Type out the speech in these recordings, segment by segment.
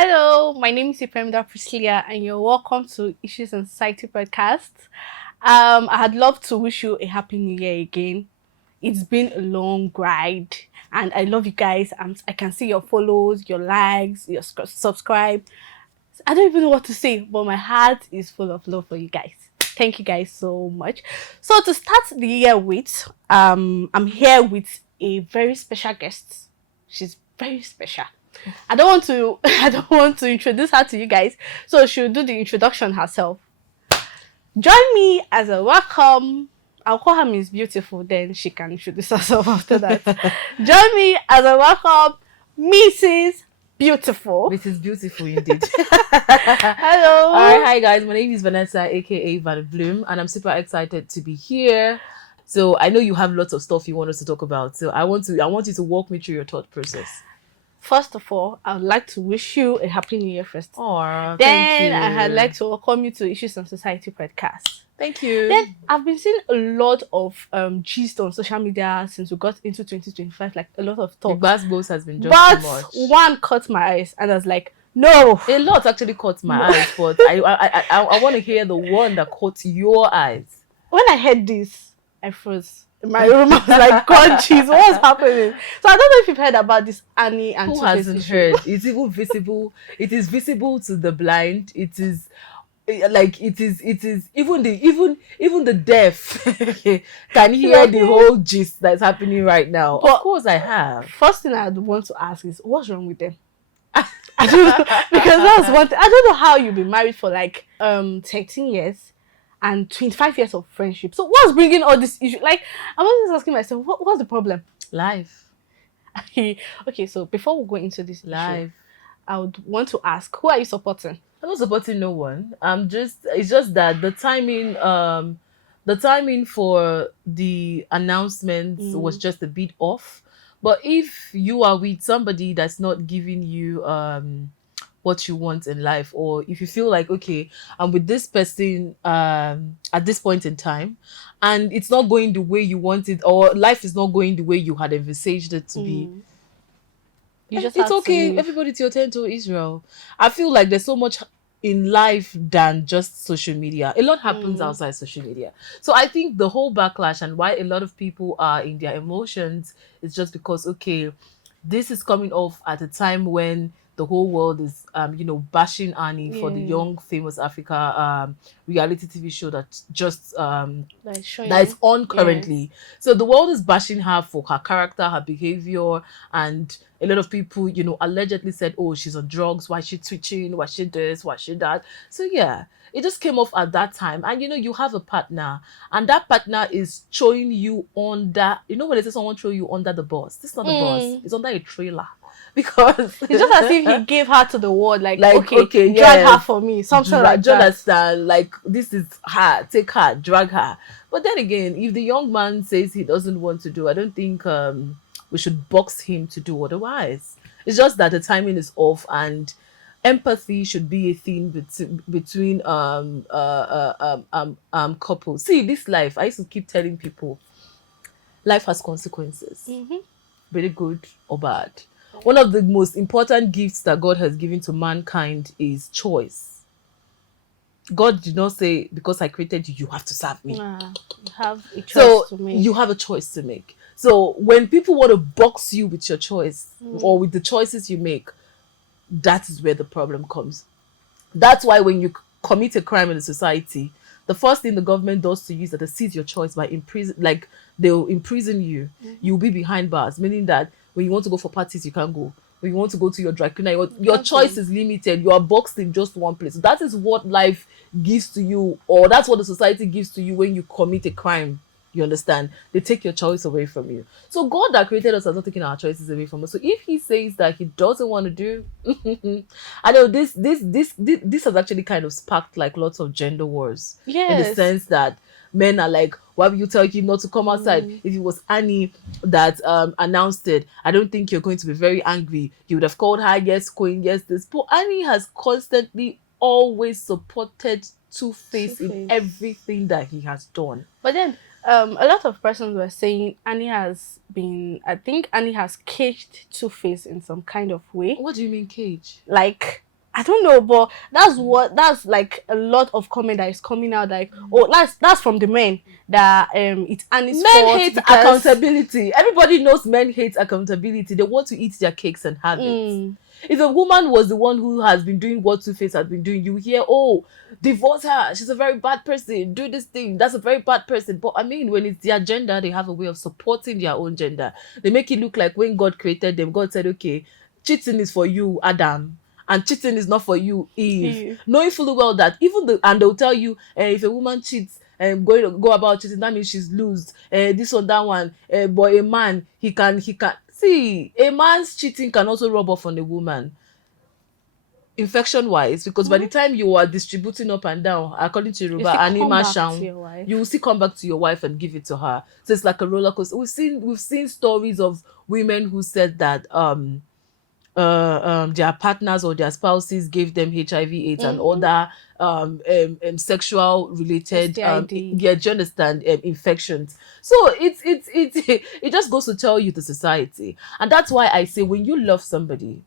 Hello, my name is Ifemda Priscilla, and you're welcome to Issues and Society podcast. I'd love to wish you a happy new year again. It's been a long ride, and I love you guys. I can see your follows, your likes, your subscribe. I don't even know what to say, but my heart is full of love for you guys. Thank you guys so much. So to start the year with, I'm here with a very special guest. She's very special. I don't want to I don't want to introduce her to you guys. So she'll do the introduction herself. Join me as a welcome. I'll call her Miss Beautiful, then she can introduce herself after that. Join me as a welcome, Mrs. Beautiful. Mrs. Beautiful indeed. Hello. All right, hi guys. My name is Vanessa, aka Van Bloom, and I'm super excited to be here. So I know you have lots of stuff you want us to talk about. So I want you to walk me through your thought process. First of all, I would like to wish you a happy new year first. Oh, thank you. Then I'd like to welcome you to Issues and Society podcast. Thank you. Then I've been seeing a lot of gist on social media since we got into 2025, like a lot of talk. The Basbos has been just but too much. One caught my eyes, and I was like, no. A lot actually caught my eyes, but I want to hear the one that caught your eyes. When I heard this, I froze. In my room, I was like, God, jeez, what's happening? So I don't know if you've heard about this Annie and Who hasn't heard? It's even visible. It is visible to the blind. It is like it is even the deaf can hear the whole gist that's happening right now. But of course I have. First thing I'd want to ask is, what's wrong with them? I don't know, because that's one thing. I don't know how you've been married for like 13 years and 25 years of friendship. So what's bringing all this issue? Like, I was just asking myself, what's the problem? Life. Okay, so before we go into this life issue, I would want to ask, who are you supporting? I'm not supporting no one. It's just that the timing for the announcements was just a bit off. But if you are with somebody that's not giving you what you want in life, or if you feel like, okay, I'm with this person at this point in time and it's not going the way you want it, or life is not going the way you had envisaged it to be, it's okay. Everybody to your turn to Israel. I feel like there's so much in life than just social media. A lot happens outside social media. So I think the whole backlash and why a lot of people are in their emotions is just because, okay, this is coming off at a time when the whole world is bashing Annie for the young famous Africa reality TV show that just that is on currently. So the world is bashing her for her character, her behavior, and a lot of people allegedly said, oh, she's on drugs, why is she twitching, why she this, why she that. So yeah, it just came off at that time. And you have a partner, and that partner is throwing you under, when they say someone throw you under the bus, this is not the bus, it's under a trailer. Because it's just as if he gave her to the world, like okay, drag her for me, something like that. Understand? Like, this is her, take her, drag her. But then again, if the young man says he doesn't want to do, I don't think we should box him to do otherwise. It's just that the timing is off, and empathy should be a thing between couples. See, this life, I used to keep telling people, life has consequences, really good or bad. One of the most important gifts that God has given to mankind is choice. God did not say, because I created you, you have to serve me. You have a choice to make. You have a choice to make. So when people want to box you with your choice or with the choices you make, that is where the problem comes. That's why when you commit a crime in a society, the first thing the government does to you is that they seize your choice by they'll imprison you. You'll be behind bars, meaning that when you want to go for parties, you can't go. When you want to go to your dry cleaner, your choice is limited. You are boxed in just one place. That is what life gives to you, or that's what the society gives to you when you commit a crime. You understand? They take your choice away from you. So God that created us has not taken our choices away from us. So if he says that he doesn't want to do, I know this has actually kind of sparked like lots of gender wars. Yes. In the sense that men are like, why would you tell him not to come outside? If it was Annie that announced it, I don't think you're going to be very angry. You would have called her, yes, queen, yes, this. But Annie has constantly always supported Two-Face in everything that he has done. But then a lot of persons were saying Annie has caged Two-Face in some kind of way. What do you mean cage? Like, I don't know, but that's like a lot of comment that is coming out like, oh, that's from the men that it's Annie's Men fault hate because accountability. Everybody knows men hate accountability. They want to eat their cakes and have it. mm, If a woman was the one who has been doing what Two-Face has been doing, you hear, oh, divorce her. She's a very bad person. Do this thing. That's a very bad person. But I mean, when it's their gender, they have a way of supporting their own gender. They make it look like when God created them, God said, okay, cheating is for you, Adam, and cheating is not for you, Eve. Eve. Knowing fully well that and they'll tell you, if a woman cheats and going to go about cheating, that means she's loose. This one, that one. But a man, he can see, a man's cheating can also rub off on a woman, infection wise, because by the time you are distributing up and down, according to You Yoruba, still come anima back to sham, your wife. you will still come back to your wife and give it to her. So it's like a roller coaster. We've seen stories of women who said that their partners or their spouses gave them HIV/AIDS and other sexual related STID. yeah, do you understand, infections. So it just goes to tell you the society, and that's why I say when you love somebody,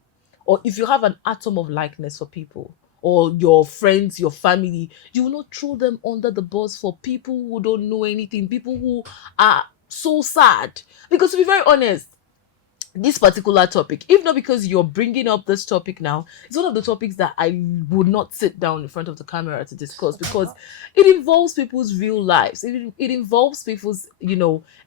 or if you have an atom of likeness for people or your friends, your family, you will not throw them under the bus for people who don't know anything, people who are so sad. Because to be very honest, this particular topic, if not because you're bringing up this topic now, it's one of the topics that I would not sit down in front of the camera to discuss, because it involves people's real lives. It involves people's,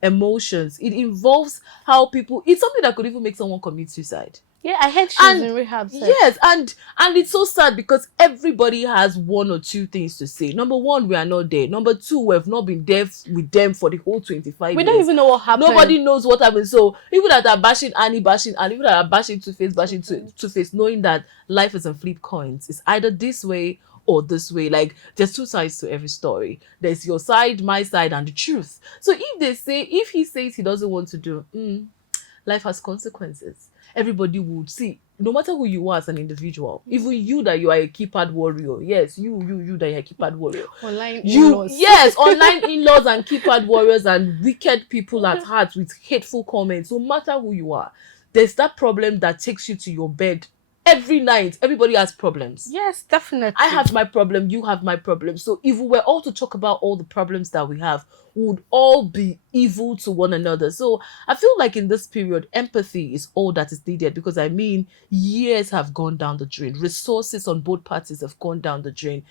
emotions. It involves how people, it's something that could even make someone commit suicide. Yeah, I heard she's And in rehab. yes, and it's so sad because everybody has one or two things to say. Number one, we are not there. Number two, we have not been there with them for the whole 25 We years. don't even know what happened. Nobody knows what happened. So people that are bashing Annie, bashing, and people that are bashing Two-Face, bashing Two-Face, knowing that life is on flip coins. It's either this way or this way. Like, there's two sides to every story. There's your side, my side, and the truth. So if he says he doesn't want to do, life has consequences. Everybody would see, no matter who you are as an individual, even you that you are a keypad warrior. Yes, you that you're a keypad warrior. Online in-laws. Yes, online in-laws and keypad warriors and wicked people at heart with hateful comments. No matter who you are, there's that problem that takes you to your bed every night. Everybody has problems. Yes, definitely. I have my problem, you have my problem. So if we were all to talk about all the problems that we have, we would all be evil to one another. So I feel like in this period, empathy is all that is needed, because I mean, years have gone down the drain. Resources on both parties have gone down the drain.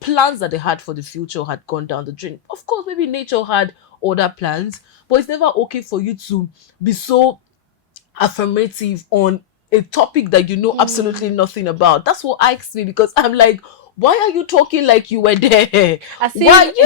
Plans that they had for the future had gone down the drain. Of course, maybe nature had other plans, but it's never okay for you to be so affirmative on a topic that you know absolutely nothing about. That's what irks me, because I'm like, why are you talking like you were there? As if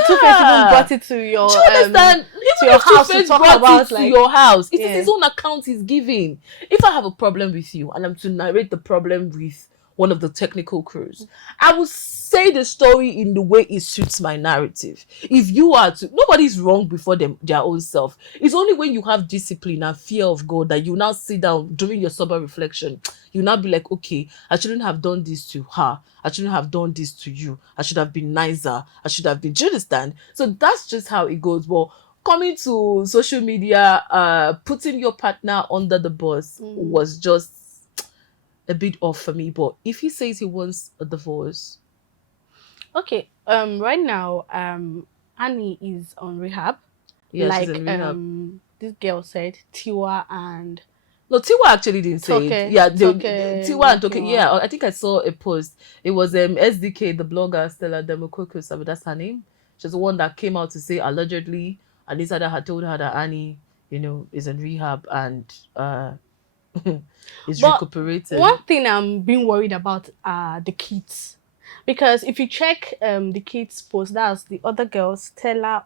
Two-Face even brought it to your do you understand? to your house to talk about, to your house. It yeah. is his own account he's giving. If I have a problem with you and I'm to narrate the problem with one of the technical crews, I will say the story in the way it suits my narrative. If you are to, nobody's wrong before their own self. It's only when you have discipline and fear of God that you now sit down during your sober reflection. You now be like, okay, I shouldn't have done this to her. I shouldn't have done this to you. I should have been nicer. I should have been, do you understand? So that's just how it goes. But coming to social media, putting your partner under the bus was just a bit off for me. But if he says he wants a divorce, okay, right now, Annie is on rehab. yeah, like she's in rehab. This girl said, Tiwa and No, Tiwa actually didn't say it. Yeah, Tiwa and Toke. Yeah, I think I saw a post. It was SDK, the blogger Stella Demokoko, but that's her name. She's the one that came out to say allegedly Anisada had told her that Annie, is in rehab and is recuperating. One thing I'm being worried about are the kids. Because if you check the kids' post, that's the other girls, Stella.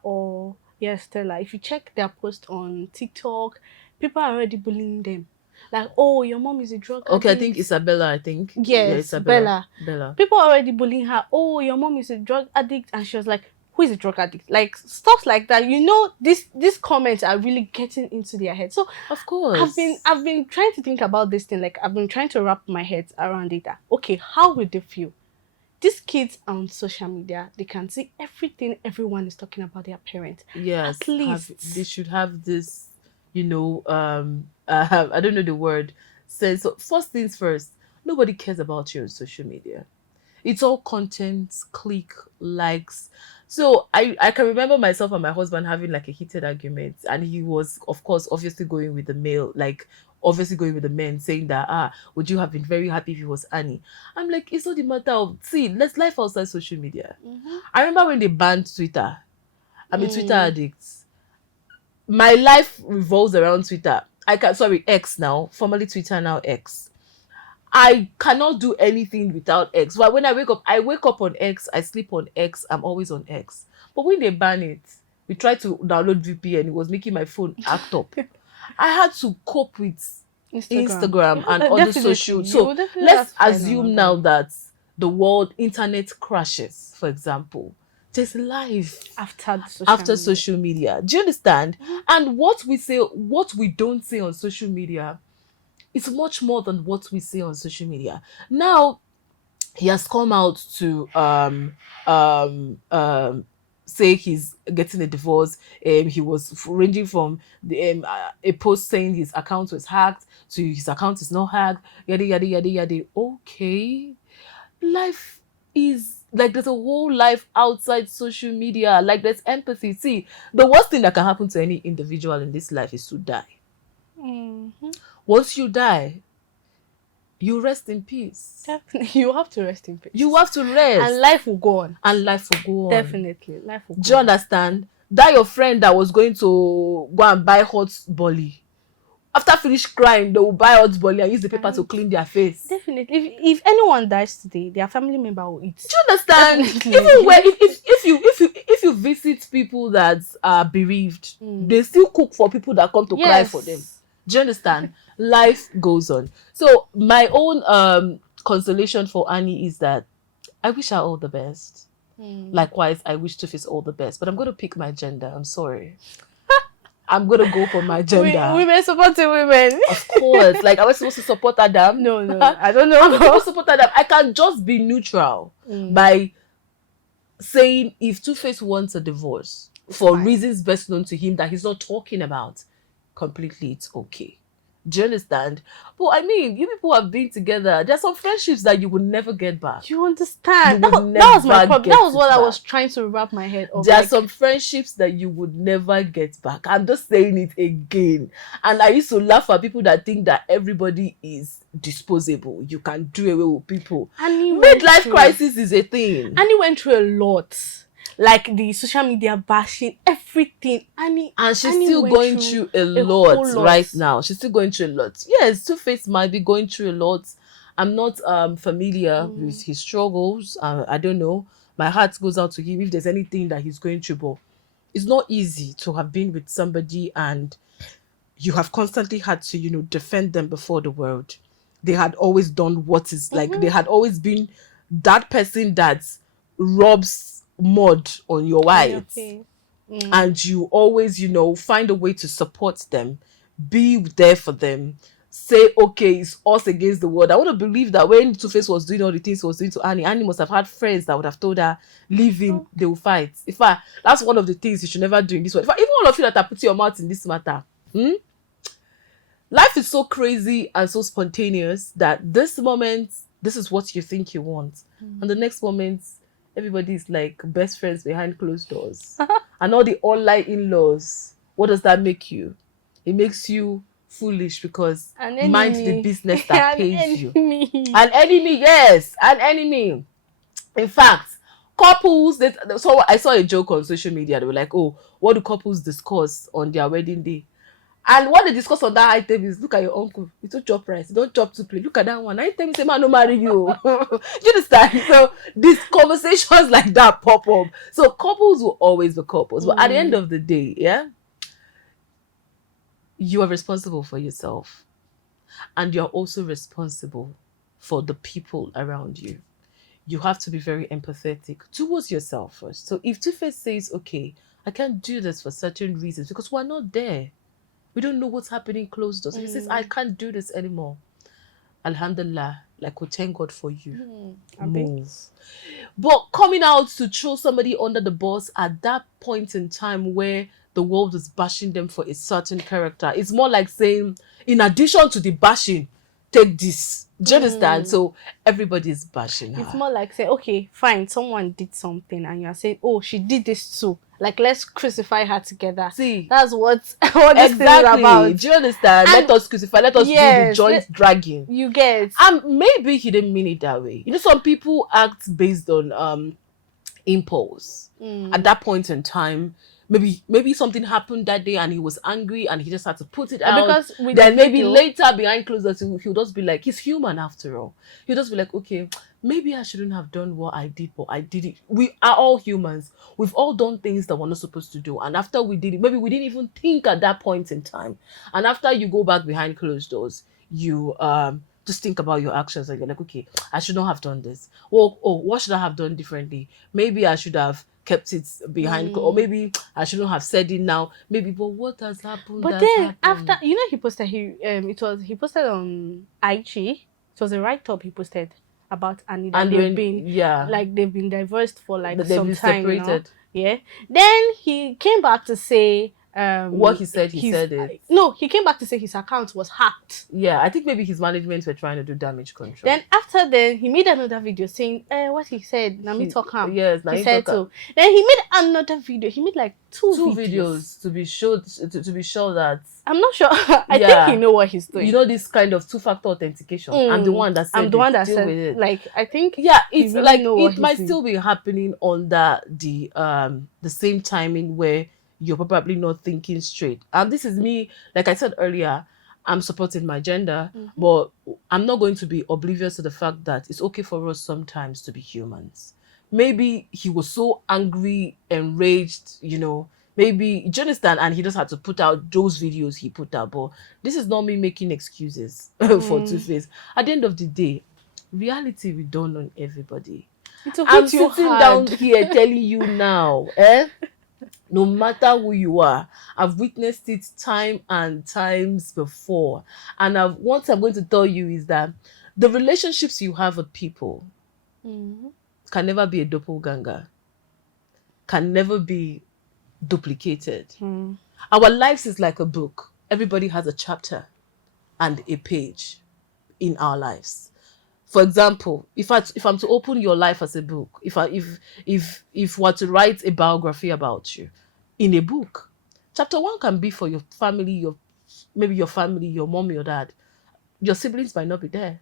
If you check their post on TikTok, people are already bullying them. Like, oh, your mom is a drug addict. Okay, I think Isabella, Yes, yeah, Isabella. Bella. People are already bullying her. Oh, your mom is a drug addict. And she was like, who is a drug addict? Like, stuff like that. These comments are really getting into their head. So, of course, I've been trying to think about this thing. Like, I've been trying to wrap my head around it. Okay, how would they feel? These kids on social media, they can see everything everyone is talking about their parents. Yes, at least they should have this, I don't know the word. So first things first, Nobody cares about you on social media. It's all content, click, likes. So I can remember myself and my husband having like a heated argument, and he was, of course, obviously going with the male, like obviously going with the men, saying that would you have been very happy if it was Annie? I'm like, it's not the matter of, see, let's life outside social media. I remember when they banned Twitter. I'm a Twitter addict. My life revolves around Twitter. X now, formerly Twitter, now X. I cannot do anything without X. But when I wake up on X, I sleep on X, I'm always on X. But when they ban it, we tried to download VPN, it was making my phone act up. I had to cope with Instagram and other social. So let's assume now that the world internet crashes, for example. There's life after social media. Do you understand? And what we don't say on social media, it's much more than what we say on social media. Now, he has come out to say he's getting a divorce. He was ranging from a post saying his account was hacked to his account is not hacked. Yada yada yada yada. Okay, life is like there's a whole life outside social media. Like there's empathy. See, the worst thing that can happen to any individual in this life is to die. Once you die, you rest in peace. Definitely, you have to rest in peace. You have to rest, and life will go on. Definitely, life will go on. Do you understand? That your friend that was going to go and buy hot bolly, after finish crying, they will buy hot bolly and use the paper to clean their face. Definitely, if anyone dies today, their family member will eat. Do you understand? Definitely. Even when if you visit people that are bereaved, they still cook for people that come to cry for them. Do you understand? Life goes on. So my own consolation for Annie is that I wish her all the best. Likewise, I wish Two-Face all the best. But I'm going to pick my gender. I'm sorry. I'm going to go for my gender. Women supporting women. Of course. Like, I was supposed to support Adam. No. I don't know. I'm supposed to support Adam. I can just be neutral by saying if Two-Face wants a divorce for reasons best known to him that he's not talking about, completely, it's okay. Do you understand? But I mean, you people have been together. There's some friendships that you would never get back. You understand? That was my problem. That was what I was trying to wrap my head on. There are some friendships that you would never get back. I'm just saying it again. And I used to laugh at people that think that everybody is disposable. You can do away with people. Midlife crisis is a thing. And he went through a lot. Like the social media bashing, everything. And she's still going through a lot right now. She's still going through a lot. Yes, Two-Face might be going through a lot. I'm not familiar with his struggles. I don't know. My heart goes out to him if there's anything that he's going through. But it's not easy to have been with somebody and you have constantly had to, defend them before the world. They had always done what is like, they had always been that person that rubs mud on your whites, and you always find a way to support them, be there for them, say okay, it's us against the world. I want to believe that when Two-Face was doing all the things he was doing to Annie must have had friends that would have told her leave him, they will fight. In fact, that's one of the things you should never do in this world. In fact, even all of you that are putting your mouth in this matter, life is so crazy and so spontaneous that this moment, this is what you think you want, and the next moment everybody's like best friends behind closed doors. And all the online in-laws, what does that make you? It makes you foolish because mind the business that pays you. An enemy, yes, an enemy. In fact, couples, so I saw a joke on social media. They were like, oh, what do couples discuss on their wedding day? And what they discuss on that item is, look at your uncle. He took chop rice. Don't chop two plate. Look at that one. I tell me, say, man, no marry you. Do you understand? So these conversations like that pop up. So couples will always be couples. But at the end of the day, you are responsible for yourself. And you're also responsible for the people around you. You have to be very empathetic towards yourself first. So if Two-Face says, okay, I can't do this for certain reasons because we're not there. We don't know what's happening closed doors. He says, I can't do this anymore. Alhamdulillah, like we thank God for you. Move. But coming out to throw somebody under the bus at that point in time where the world is bashing them for a certain character, it's more like saying, in addition to the bashing, take this. Do you understand? So everybody's bashing It's her. more like say, okay, fine, someone did something, and you're saying, oh, she did this too. Like, let's crucify her together. See, That's what what this thing is exactly. about. Do you understand? Let And us crucify. Let us do the yes, joint dragging. you get. And maybe he didn't mean it that way. You know, some people act based on impulse. At that point in time, maybe something happened that day and he was angry and he just had to put it out. Because with Then the maybe video, later behind closed doors he'll just be like, he's human after all. He'll just be like, okay, maybe I shouldn't have done what I did, but I did it. We are all humans. We've all done things that we're not supposed to do. And after we did it, maybe we didn't even think at that point in time. And after you go back behind closed doors, you just think about your actions and you're like, okay, I should not have done this. Well, oh, what should I have done differently? Maybe I should have kept it behind, or maybe I shouldn't have said it now. Maybe, but what has happened? but then after, you know, he posted, he posted on IG. It was a write-up he posted about Annie, that And they've when, been yeah, like they've been divorced for like they've some been time now. separated. Yeah. Then he came back to say What he said it. no, he came back to say his account was hacked. Yeah, I think maybe his management were trying to do damage control. Then after then he made another video saying what he said. Now me talk him. Yes, he said so. Then he made another video. He made like two videos to be sure to be sure that I'm not sure. I think he know what he's doing. You know, this kind of two-factor authentication. I'm the one that said I'm the one that deal said with it. like I think it's really like know it might still be happening under the same timing where you're probably not thinking straight. And this is me, like I said earlier, I'm supporting my gender, but I'm not going to be oblivious to the fact that it's okay for us sometimes to be humans. Maybe he was so angry, enraged, you know, maybe, do you understand? And he just had to put out those videos he put out. But this is not me making excuses for Two-Face. At the end of the day, reality will dawn on everybody. I'm sitting down here telling you now, no matter who you are, I've witnessed it time and times before. And what I'm going to tell you is that the relationships you have with people can never be a doppelganger, can never be duplicated. Our lives is like a book. Everybody has a chapter and a page in our lives. For example, if I'm to open your life as a book, if we're to write a biography about you in a book, chapter 1 can be for your family, maybe your family, your mom, your dad. Your siblings might not be there.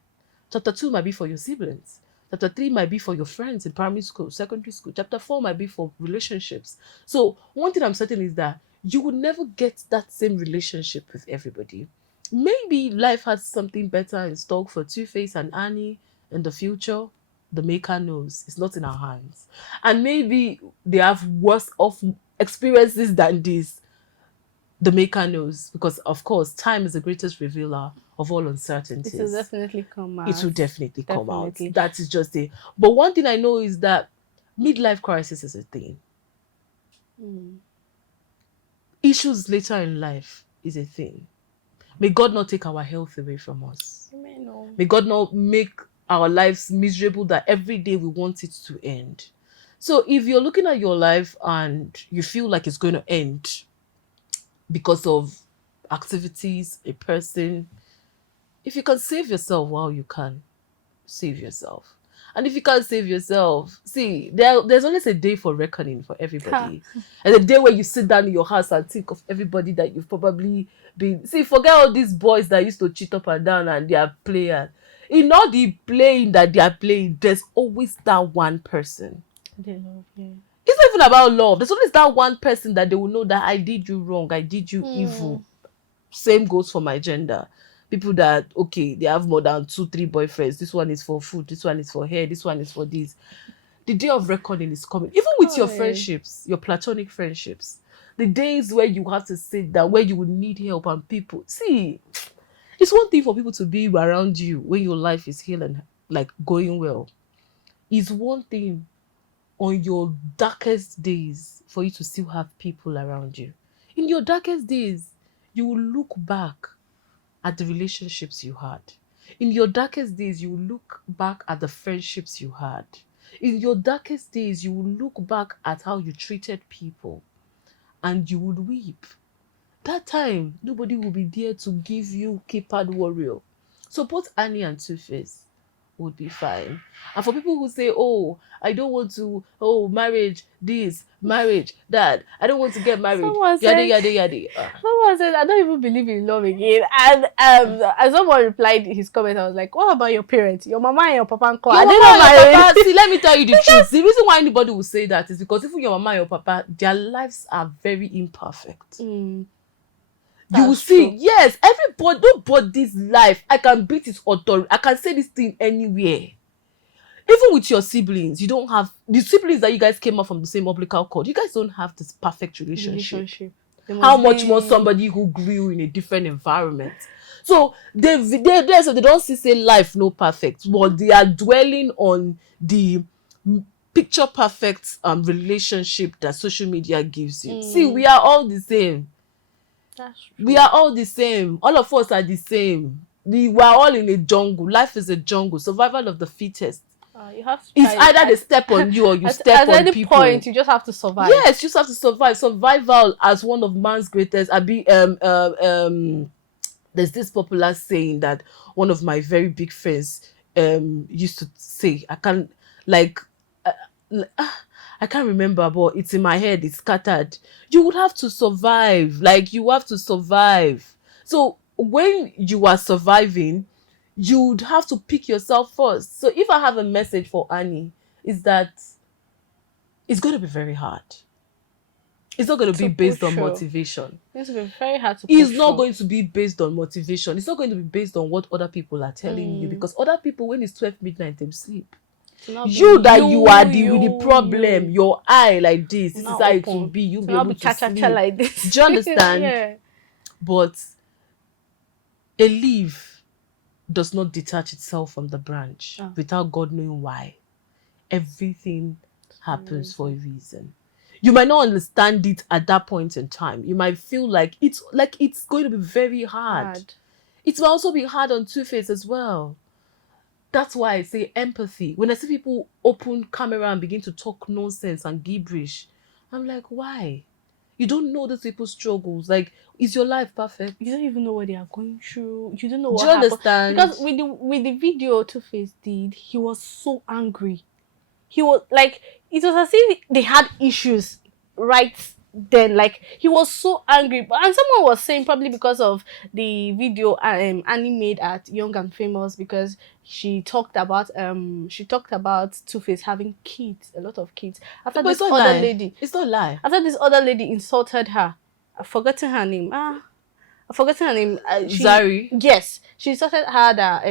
Chapter 2 might be for your siblings. Chapter 3 might be for your friends in primary school, secondary school. Chapter 4 might be for relationships. So one thing I'm certain is that you will never get that same relationship with everybody. Maybe life has something better in stock for Two-Face and Annie in the future. The maker knows. It's not in our hands. And maybe they have worse off experiences than this. The maker knows, because of course time is the greatest revealer of all uncertainties. It will definitely come out. It will definitely come out. That is just it. But one thing I know is that midlife crisis is a thing. Issues later in life is a thing. May God not take our health away from us. May God not make our lives miserable that every day we want it to end. So if you're looking at your life and you feel like it's going to end because of activities, a person, if you can save yourself while you can, save yourself. And if you can't save yourself, see, there's always a day for reckoning for everybody. And a day where you sit down in your house and think of everybody that you've probably been. See, forget all these boys that used to cheat up and down and they are players. In all the playing that they are playing, there's always that one person. They love you. It's not even about love. There's always that one person that they will know that I did you wrong, I did you evil. Same goes for my gender. People that, okay, they have more than 2-3 boyfriends. This one is for food, this one is for hair, this one is for this. The day of reckoning is coming. Even with your friendships, your platonic friendships. The days where you have to sit down, where you will need help and people. See, it's one thing for people to be around you when your life is healing, like going well. It's one thing on your darkest days for you to still have people around you. In your darkest days, you will look back at the relationships you had. In your darkest days, you will look back at the friendships you had. In your darkest days, you will look back at how you treated people and you would weep. That time, nobody will be there to give you keypad warrior. So both Annie and Two-Face would be fine. And for people who say, oh, I don't want to, oh, marriage, this, marriage, that, I don't want to get married, Someone yada, said, yada, yada. someone said, I don't even believe in love again. And as someone replied his comment, I was like, what about your parents? Your mama and your papa and Your are they mama not and your married? papa, see, let me tell you the truth. The reason why anybody will say that is because even your mama and your papa, their lives are very imperfect. You will see, true. yes, everybody, nobody's life, I can beat its authority. I can say this thing anywhere. Even with your siblings, you don't have the siblings that you guys came out from the same umbilical cord. You guys don't have this perfect relationship. How much more somebody who grew in a different environment? So they don't say life no perfect, but they are dwelling on the picture perfect relationship that social media gives you. See, we are all the same. That's true. We are all the same. All of us are the same. We are all in a jungle. Life is a jungle. Survival of the fittest. You have to it's either they step on you or you step on at any people. point you just have to survive. Yes, you just have to survive. Survival as one of man's greatest. There's this popular saying that one of my very big friends used to say. I can't remember, but it's in my head. It's scattered. You would have to survive. Like, you have to survive. So when you are surviving, you'd have to pick yourself first. So if I have a message for Annie, is that it's going to be very hard. It's not going to be based on motivation. It's going to be very hard to It's not going to be based on motivation. It's not going to be based on what other people are telling you, because other people, when it's 12 midnight, they sleep. You are the problem. Your eye like this. This is how it will be. You'll be able to sleep. Like this. Do you understand? Yeah. But a leaf does not detach itself from the branch without God knowing why. Everything happens for a reason. You might not understand it at that point in time. You might feel like it's going to be very hard. It will also be hard on Two-Face as well. That's why I say empathy. When I see people open camera and begin to talk nonsense and gibberish, I'm like, why? You don't know those people's struggles. Like, is your life perfect? You don't even know what they are going through. You don't know what happened. Understand? Because with the video Two-Face did, he was so angry. He was like, it was as if they had issues right then. Like, he was so angry. And someone was saying probably because of the video Annie made at Young and Famous, because she talked about Two-Face having kids, a lot of kids. After this other lady, it's not a lie. After this other lady insulted her, I've forgotten her name. Zari. Yes, she insulted her that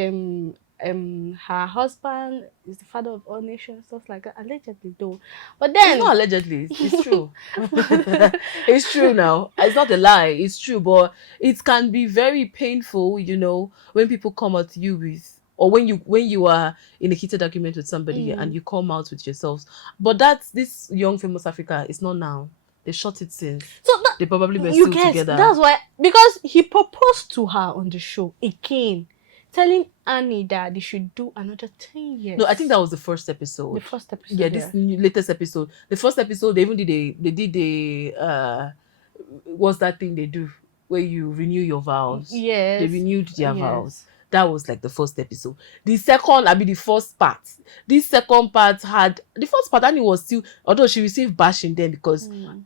her husband is the father of all nations, stuff like that, allegedly though. But then it's not allegedly, it's true. It's true now. It's not a lie, it's true. But it can be very painful, when people come at you with, or when you are in a heated argument with somebody and you come out with yourselves. But that's this Young Famous Africa. It's not now. They shot it since. So they probably were still together. That's why, because he proposed to her on the show again, telling Annie that they should do another 10 years. No, I think that was the first episode. Yeah, this latest episode. The first episode, they even did what's that thing they do where you renew your vows? Yes. They renewed their vows. That was like the first episode. The first part. This second part had, the first part, Annie was still, although she received bashing then because a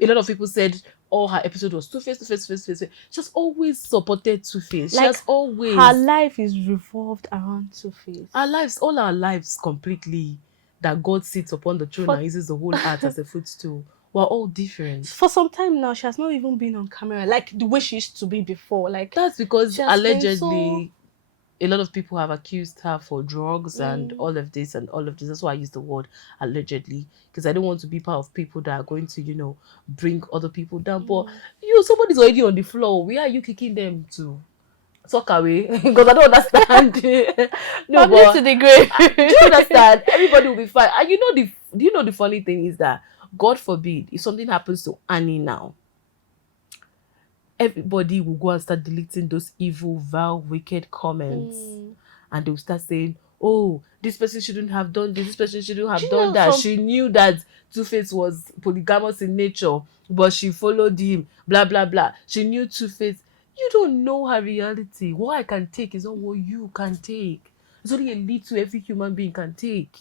lot of people said all her episode was Two-Face. She has always supported Two-Face. Like, she has always. Her life is revolved around Two-Face. All our lives completely, that God sits upon the throne and uses the whole earth as a footstool. We're all different. For some time now, she has not even been on camera like the way she used to be before. Like, that's because allegedly a lot of people have accused her for drugs and all of this. That's why I use the word allegedly, because I don't want to be part of people that are going to, bring other people down. But somebody's already on the floor. Where are you kicking them to? Talk away, because I don't understand. No, but to the grave. Do you understand? Everybody will be fine. And do you know the funny thing is that, God forbid, if something happens to Annie now, everybody will go and start deleting those evil, vile, wicked comments. And they'll start saying, oh, this person shouldn't have done this person shouldn't have done that. She knew that Two-Face was polygamous in nature, but she followed him, blah, blah, blah. She knew Two-Face. You don't know her reality. What I can take is not what you can take. It's only a little every human being can take.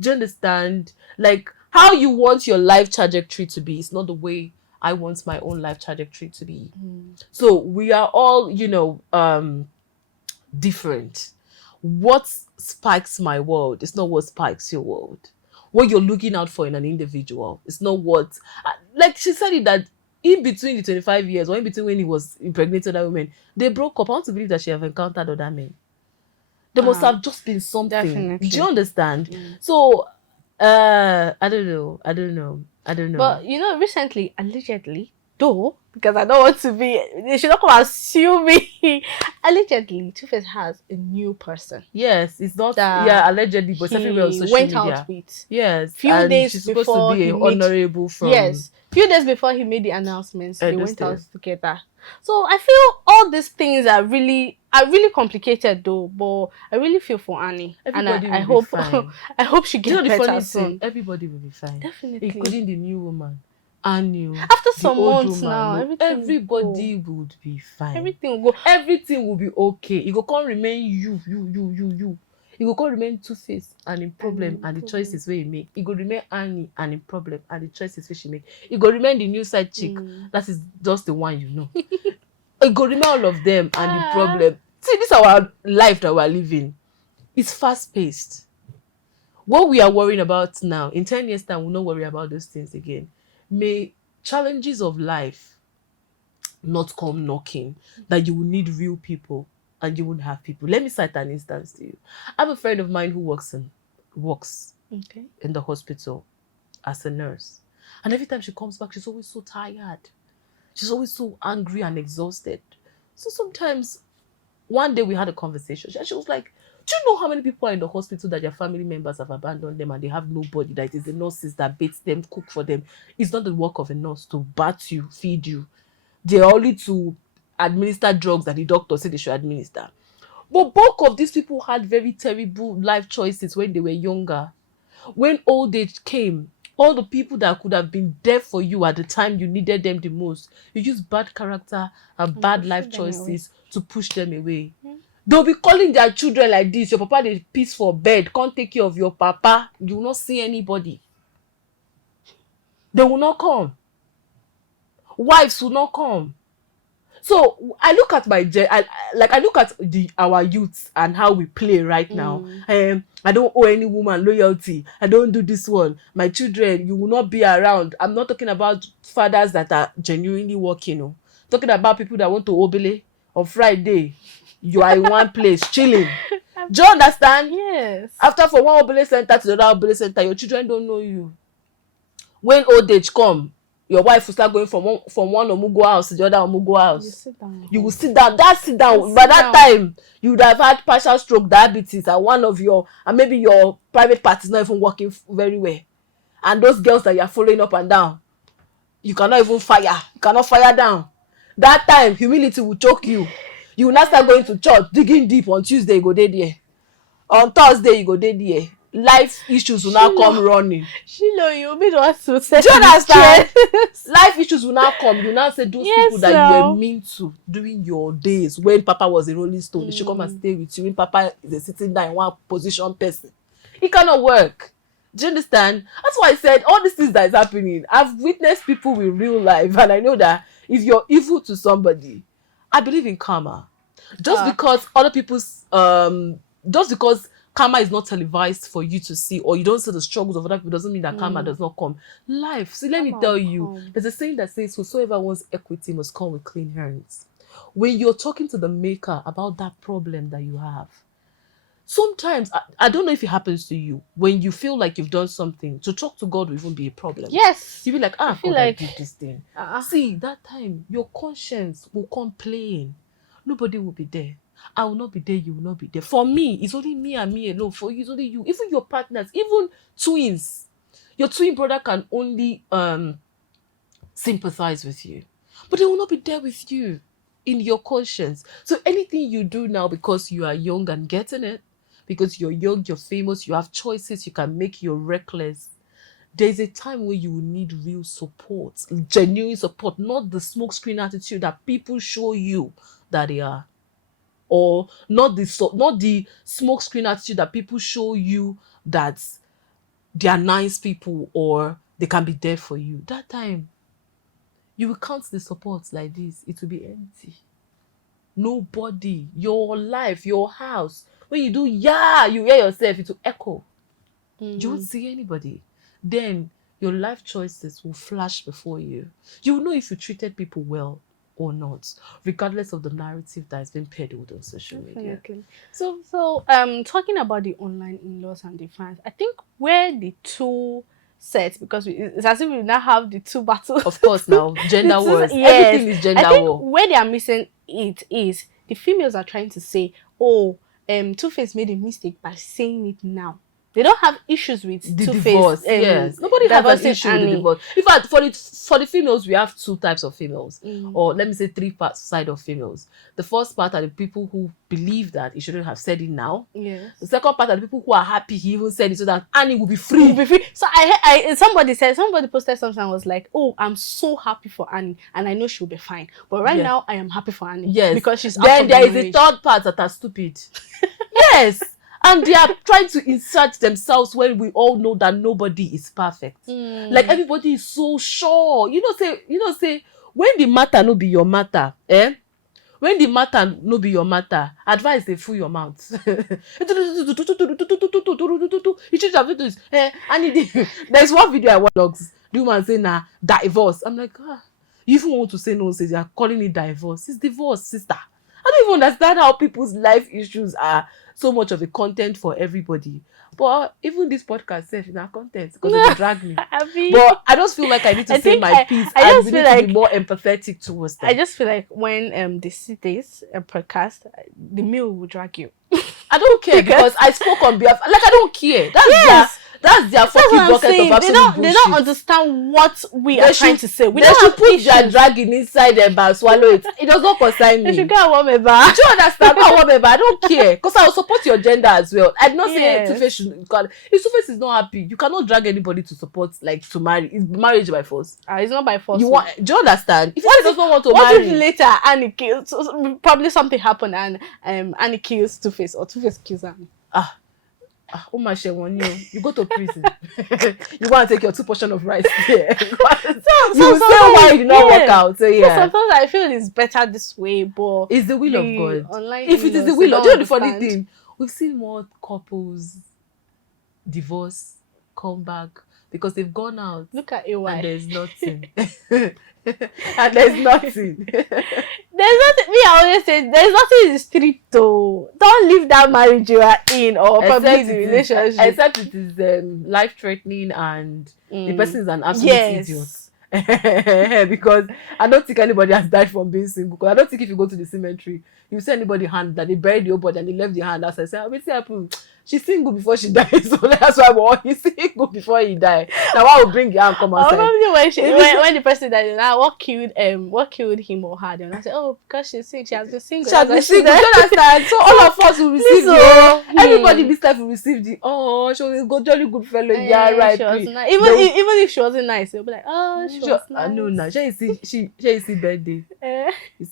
Do you understand? Like, how you want your life trajectory to be is not the way I want my own life trajectory to be. So we are all, different. What spikes my world is not what spikes your world. What you're looking out for in an individual is not what, like she said it, that in between the 25 years or in between when he was impregnated that woman, they broke up. I want to believe that she have encountered other men. There must have just been something. Definitely. Do you understand? So I don't know. But recently, allegedly, though, because I don't want to be, they should not come and sue me. Allegedly, Two-Face has a new person. Yes, it's not. That Yeah, allegedly, but everywhere on social went media. out with. Yes, Few and days she's supposed to before be he an made, honorable from. yes, few days before he made the announcements, they went out understand. together. So I feel all these things are really complicated though. But I really feel for Annie, Everybody and I will hope be fine. I hope she Do you gets know the better funny soon. thing? Everybody will be fine. Definitely. Including the new woman. Annie, After the some old months woman. now, No, everything everybody would be fine. Everything will go. Everything will be okay. It will come remain you. It will come remain Two-Face and in problem and the choices where you make. It will remain Annie and in problem and the choices where she make. It will remain the new side chick. That is just the one you know. It will remain all of them and the problem. See, this is our life that we're living. It's fast paced. What we are worrying about now, in 10 years' time, we'll not worry about those things again. May challenges of life not come knocking, that you will need real people and you won't have people. Let me cite an instance to you. I have a friend of mine who works in the hospital as a nurse. And every time she comes back, she's always so tired. She's always so angry and exhausted. So sometimes, one day we had a conversation. She was like, do you know how many people are in the hospital that their family members have abandoned them and they have nobody? That it is the nurses that bathe them, cook for them. It's not the work of a nurse to bath you, feed you. They're only to administer drugs that the doctor said they should administer. But bulk of these people had very terrible life choices when they were younger. When old age came, all the people that could have been there for you at the time you needed them the most, you use bad character and bad life choices to push them away. They'll be calling their children like this. Your papa dey piss for bed, can't take care of your papa. You will not see anybody. They will not come. Wives will not come. So I look at I look at our youths and how we play right now. I don't owe any woman loyalty. I don't do this one. My children, you will not be around. I'm not talking about fathers that are genuinely working. No. Talking about people that want to obele on Friday. You are in one place chilling. Do you understand? Yes. After from one obele center to the other obele center, your children don't know you. When old age come, your wife will start going from one Omugo house to the other Omugo house. You will sit down. By that time, you would have had partial stroke, diabetes, and maybe your private part is not even working very well. And those girls that you are following up and down, you cannot even fire. You cannot fire down. That time, humility will choke you. You will not start going to church, digging deep. On Tuesday, you go there. On Thursday, you go there. Life issues will now come running. Shilo, you be the one to say. Do you understand? Life issues will now come. You now say those people that you were mean to during your days when Papa was a rolling stone, they should come and stay with you. When Papa is sitting down in one position person, it cannot work. Do you understand? That's why I said all these things that is happening. I've witnessed people with real life, and I know that if you're evil to somebody, I believe in karma. Just because other people's just because karma is not televised for you to see, or you don't see the struggles of other people, doesn't mean that karma does not come. Life. See, let me tell you, there's a saying that says, whosoever wants equity must come with clean hands. When you're talking to the maker about that problem that you have, sometimes, I don't know if it happens to you, when you feel like you've done something, to talk to God will even be a problem. Yes. You'll be like, God, I did this thing. See, that time, your conscience will come playing. Nobody will be there. I will not be there, you will not be there. For me, it's only me and me alone. For you, it's only you. Even your partners, even twins. Your twin brother can only sympathize with you. But they will not be there with you in your conscience. So anything you do now because you are young and getting it, because you're young, you're famous, you have choices you can make, you're reckless, there's a time where you will need real support, genuine support, not the smokescreen attitude that people show you that they are, or not the smokescreen attitude that people show you that they are nice people or they can be there for you. That time, you will count the support like this, it will be empty. Nobody, your life, your house. When you do, you hear yourself, it will echo. You won't see anybody. Then your life choices will flash before you. You will know if you treated people well or not, regardless of the narrative that has been peddled on social media. So talking about the online in-laws and the fans, I think where the two sets, because it's as if we now have the two battles. Of course, now gender wars. Yes, everything is gender I think war. where they are missing it is the females are trying to say, Two-Face made a mistake by saying it now. They don't have issues with the Two-Face. Divorce. Yes, nobody has an issue with the divorce. In fact, for the females, we have two types of females, or let me say three side of females. The first part are the people who believe that he shouldn't have said it now. Yes. The second part are the people who are happy he even said it so that Annie will be free. So somebody posted something and was like, "Oh, I'm so happy for Annie, and I know she'll be fine. But right now, I am happy for Annie. Yes, because she's then out there of is marriage." a third part that are stupid. Yes. And they are trying to insert themselves when we all know that nobody is perfect. Like everybody is so sure. Say when the matter no be your matter, when the matter no be your matter, advice they fool your mouth. There's one video I watched. The woman say divorce. I'm like, you even want to say no, say they are calling it divorce. It's divorce, sister. I don't even understand how people's life issues are so much of a content for everybody. But even this podcast says in our content because it drag me. But I just feel like I need to say my piece. I just feel like to be more empathetic towards them. I just feel like when they see this podcast, the meal will drag you. I don't care because I spoke on behalf. Like I don't care. That's their fucking bucket of absolute bullshit. They don't understand what we are trying to say. They should put their dragging inside them and swallow it. It does not concern me. They should go and warm. Do you understand? I don't care. Because I will support your gender as well. I did not say Two-Face should. If Two-Face is not happy, you cannot drag anybody to support, like to marry. Is marriage by force? It's not by force. Do you understand? If he does not want to marry. What if later Annie kills? Probably something happened and Annie kills Two-Face or Two-Face kills Annie. You go to prison. You want to take your 2 portions of rice there. You will say why it did not work out. So sometimes I feel it's better this way, but it's the will of God. Online if it is the will of, do you know the funny thing? We've seen more couples divorce, come back because they've gone out. Look at AY. And there's nothing. And there's nothing. There's nothing. Me, I always say there's nothing in the street though. Don't leave that marriage you are in or probably the relationship. Except it is life threatening and the person is an absolute idiot. Because I don't think anybody has died from being single. Because I don't think if you go to the cemetery, you see anybody hand that they buried your body and they left the hand. As I say, what's happened? She's single before she died, so that's why he's single before he died. Now I will bring you and come outside. When the person died, now what killed him or her? Then I say, because she's single, she has been single. She has been single. You understand? So all of us will receive everybody this life will receive she was a jolly good fellow. Yeah, right. She was nice. Even if she wasn't nice, they'll be like, she was nice. No. She see birthday. You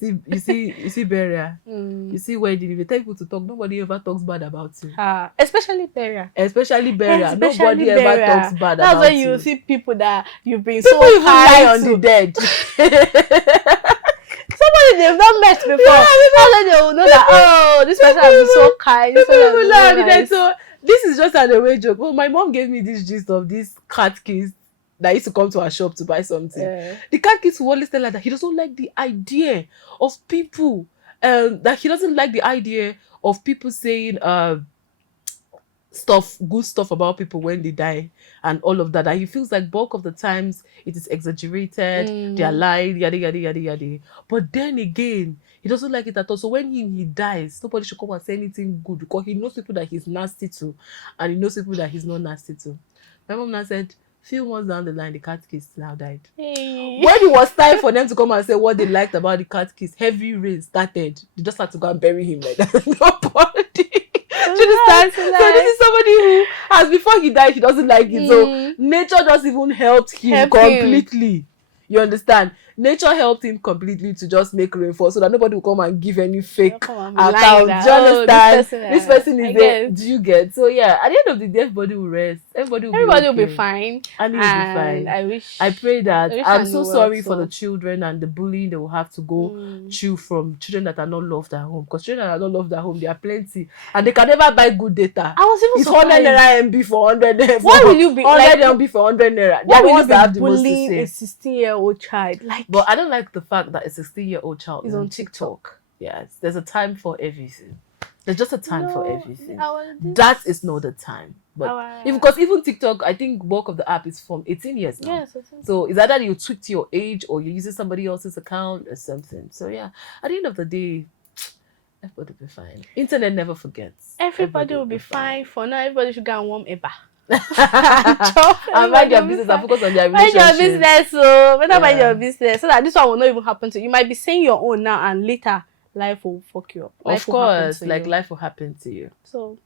see burial. You see wedding. If you tell people to talk, nobody ever talks bad about you. Especially burial. Nobody ever talks bad about you. That's when you see people that you've been people so even lie on to. the dead. Somebody they've not met before. That's when they will know that this person has been so kind. People lie on the dead. So this is just an away joke. Well, my mom gave me this gist of this cat kiss that used to come to our shop to buy something. The cat kiss will always tell her that he doesn't like the idea of people. That he doesn't like the idea of people saying good stuff about people when they die and all of that. And he feels like bulk of the times it is exaggerated, they are lying, yada yada yada yada. But then again, he doesn't like it at all. So when he dies, nobody should come and say anything good because he knows people that he's nasty to and he knows people that he's not nasty to. My mom now said, few months down the line, the cat kiss now died. Hey. When it was time for them to come and say what they liked about the cat kiss, heavy rain started. They just had to go and bury him like that. Nobody. Do you understand? That's So this is somebody who, as before he died, he doesn't like it. So Mm. nature just even helped him Help him. completely. You understand? Nature helped him completely to just make rainfall so that nobody will come and give any fake Come on, be lying account. that, Do you understand? this This person I is there. guess. Do you get? So yeah, at the end of the day, everybody will rest. Everybody Everybody will will be okay. fine. Annie will be And fine. I pray that. I wish I'm Annie so well sorry for too. the children and the bullying they will have to go through from children that are not loved at home. Because children that are not loved at home, there are plenty, and they can never buy good data. I was even It's 100 surprised. naira MB for 100. Why will you be 100 like? MB for 100 naira? They Why are the will you ones that have be the most to bullying say. a 16-year-old child? Like, But I don't like the fact that a 16-year-old child Is is on on TikTok. Yes, there's a time for everything. There's just a time for everything. That is not the time. But because even TikTok, I think bulk of the app is from 18 years now. Yes, So it's either you tweet to your age or you're using somebody else's account or something. So yeah, at the end of the day, everybody will be fine. Internet never forgets. everybody will be fine. For now, everybody should go and warm Eba. And mind your business and focus on their Mind relationship. your business, so better mind Yeah. your business, so that this one will not even happen to you. You might be saying your own now, and later life will fuck you up. Of course, like life will happen to you. So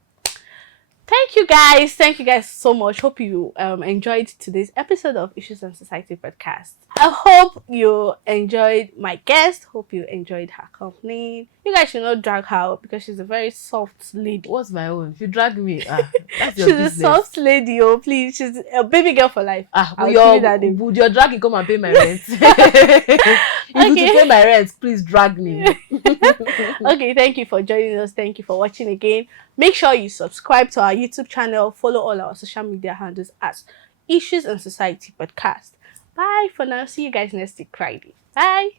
thank you guys so much. Hope you enjoyed today's episode of Issues and Society podcast. I hope you enjoyed my guest. Hope you enjoyed her company. You guys should not drag her out because she's a very soft lady. What's my own? If you drag me, that's your She's business. a soft lady, oh please. She's a baby girl for life. Would your dragging come and pay my rent? If you to pay my rent, please drag me. Okay, thank you for joining us. Thank you for watching again. Make sure you subscribe to our YouTube channel. Follow all our social media handles as Issues and Society Podcast. Bye for now. See you guys next week Friday. Bye.